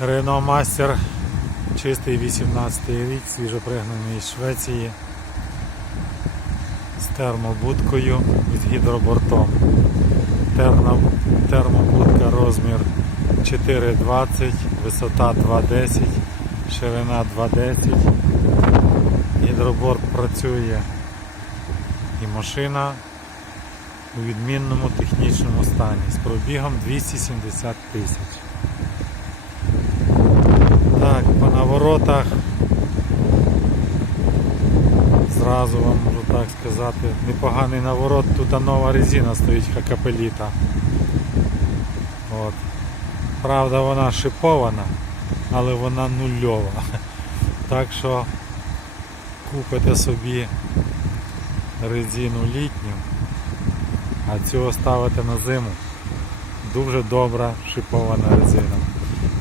Renault Master, чистий 18 рік, свіжопригнаний з Швеції з термобудкою з гідробортом. Термо, термобудка розмір 4,20, висота 2,10, ширина 2,10. Гідроборт працює і машина у відмінному технічному стані з пробігом 270 тисяч. Так, по наворотах зразу вам можу так сказати, непоганий наворот, тут нова резина стоїть хакапеліта. От. Правда вона шипована, але вона нульова. Так що купите собі резину літню, а цю ставите на зиму. Дуже добра шипована резина.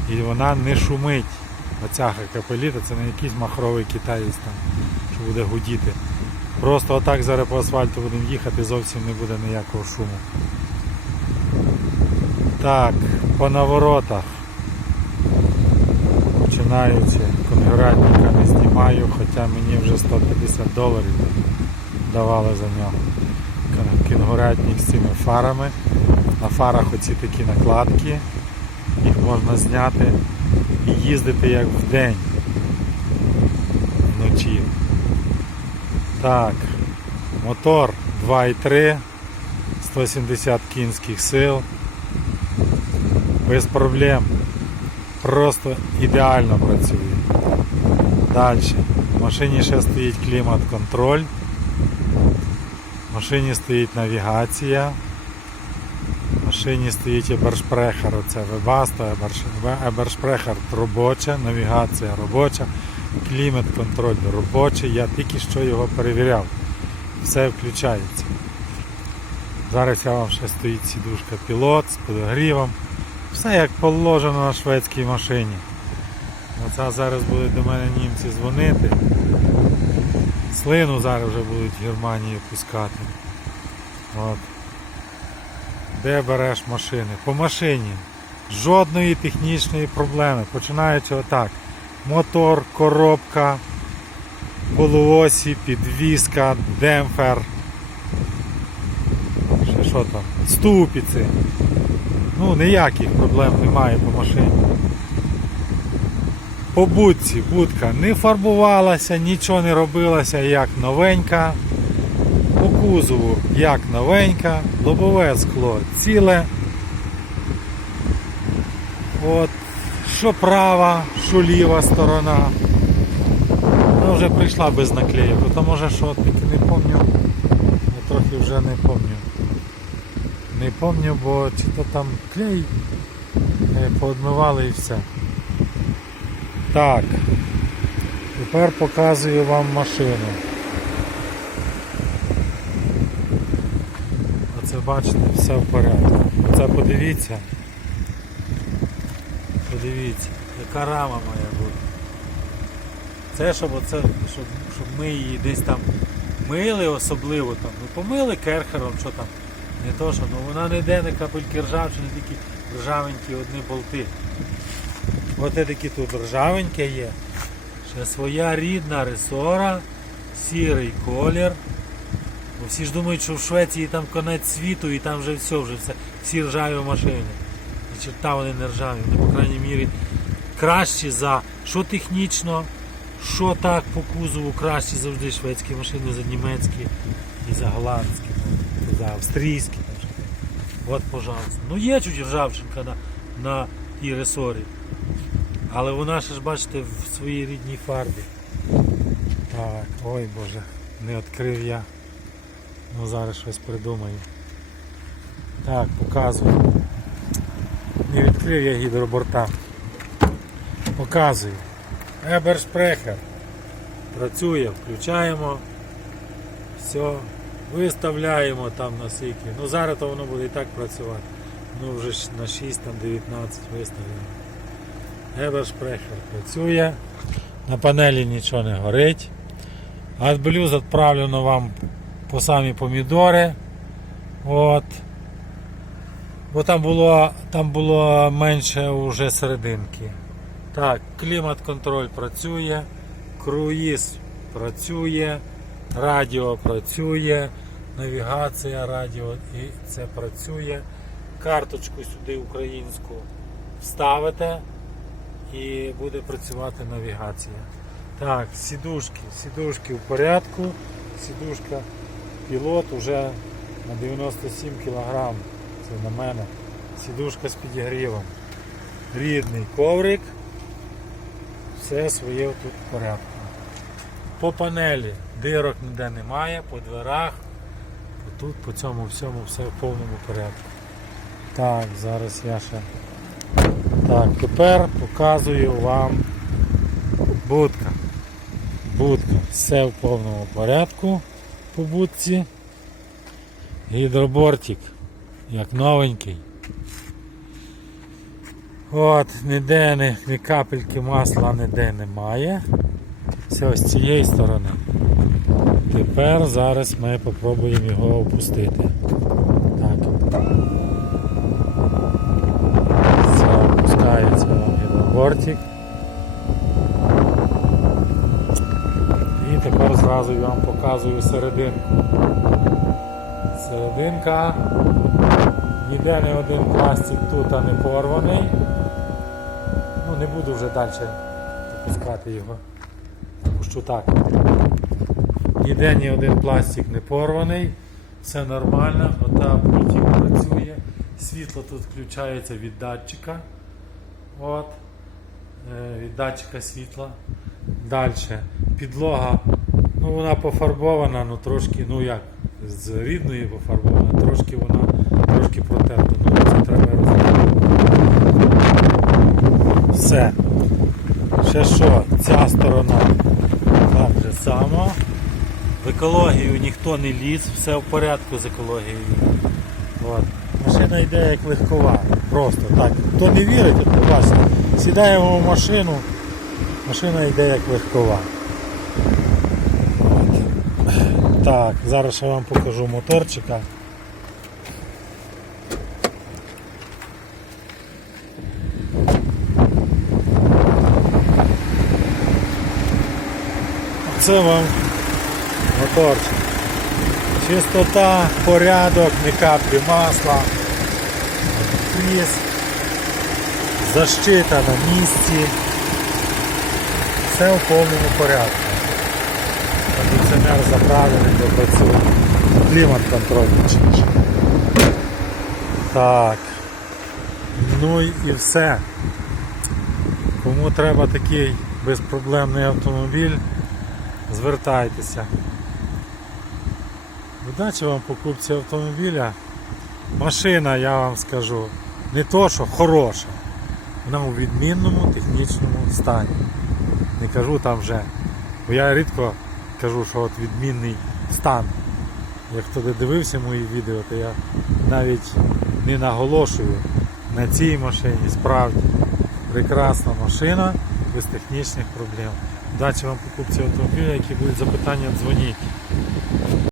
І вона не шумить. Оця капеліта, це не якийсь махровий китаєць там, що буде гудіти. Просто отак зараз по асфальту будемо їхати, зовсім не буде ніякого шуму. Так, по наворотах. Починаючи, конкурентника не знімаю, хоча мені вже 150 доларів давали за нього. Кінгурятник з цими фарами. На фарах оці такі накладки. Їх можна зняти і їздити як в день вночі. Так, мотор 2,3, 170 кінських сил. Без проблем. Просто ідеально працює. Далі. В машині ще стоїть клімат-контроль. В машині стоїть навігація. Машині стоїть Ебершпрехер, оце Webasto, Ебершпрехер робоча, навігація робоча, клімат-контроль робочий. Я тільки що його перевіряв. Все включається. Зараз я вам ще стоїть сідушка пілот з подогрівом. Все як положено на шведській машині. Оце зараз будуть до мене німці дзвонити. Слину зараз вже будуть в Германію пускати. От. Де береш машини? По машині. Жодної технічної проблеми. Починаючи отак. Мотор, коробка, полуосі, підвізка, демпфер. Ще що там? Ступиці. Ну, ніяких проблем немає по машині. По будці будка не фарбувалася, нічого не робилося, як новенька. По кузову як новенька, лобове скло ціле. От, що права, що ліва сторона. Вона вже прийшла без наклеїв, то може що, тільки не пам'ятаю. Я трохи вже не пам'ятаю. Не пам'ятаю, бо чи то там клей е, поодмивали і все. Так. Тепер показую вам машину. Оце бачите, все в порядку. Оце подивіться. Подивіться, яка рама має бути. Це щоб оце, щоб, щоб ми її десь там мили особливо там. Ну помили керхером, що там. Не то що, ну вона не йде не капельки ржавчини, тільки ржавенькі одні болти. Ось такі тут ржавеньке є. Ще своя рідна ресора, сірий колір. Бо всі ж думають, що в Швеції там конець світу і там вже все, вже все, всі ржаві машини. І черта вони не ржаві. Вони, по крайній мірі, кращі за що технічно, що так по кузову, кращі завжди шведські машини за німецькі і за голландські, там, за австрійські. От, пожалуйста. Ну є чуть ржавчинка на, на тій. Але вона ще ж бачите в своїй рідній фарбі. Так, ой Боже, не відкрив я. Ну зараз щось придумаю. Так, показую. Не відкрив я гідроборта. Показую. Ебершпрехер. Працює, включаємо. Все. Виставляємо там на скільки. Ну зараз то воно буде і так працювати. Ну вже на 6, там 19 виставляємо. Ебершпрехер працює. На панелі нічого не горить. AdBlue відправлено вам по самі помідори. От. Бо там було, там було менше вже серединки. Так, клімат-контроль працює, круїз працює, радіо працює, навігація радіо і це працює. Карточку сюди українську вставите і буде працювати навігація. Так, сідушки, сідушки в порядку. Сідушка пілот уже на 97 кг. Це на мене. Сідушка з підігрівом. Рідний коврик. Все своє тут в порядку. По панелі дирок ніде немає, по дверах. Тут по цьому всьому все в повному порядку. Так, зараз я ще. Так, тепер показую вам будка. Будка. Все в повному порядку по будці. Гідробортик, як новенький. От, ніде ні, ні капельки масла ніде немає. Все з цієї сторони. Тепер зараз ми спробуємо його опустити. Так. Все, опускається гідробортик. І я вам показую серединку. Серединка. Ніде не один пластик тут а не порваний. Ну не буду вже далі опускати його. Пущу так. Ніде ні один пластик не порваний. Все нормально, ота пультик працює. Світло тут включається від датчика. От. Е, Від датчика світла. Далі. Підлога. Ну вона пофарбована, ну трошки, ну як, з рідної пофарбована, трошки вона трошки протерта. Ну це треба. Все. Ще що, ця сторона так же само. В екологію ніхто не ліз, все в порядку з екологією. От. Машина йде як легкова. Просто так. Хто не вірить, от побачите. Сідаємо в машину, машина йде як легкова. От. Так, зараз я вам покажу моторчика. Це вам моторчик. Чистота, порядок, не каплі масла, фріз, защита на місці. Все в повному порядку. Кондиціонер заправлений, допрацює. Клімат контроль точніше. Так. Ну і все. Кому треба такий безпроблемний автомобіль, звертайтеся. Удачі вам покупці автомобіля. Машина, я вам скажу, не то, що хороша, вона у відмінному технічному стані. Не кажу там вже, бо я рідко кажу, що от відмінний стан. Як хто не дивився мої відео, то я навіть не наголошую на цій машині. Справді прекрасна машина без технічних проблем. Удачі вам покупці автомобіля, які будуть запитання, дзвоніть.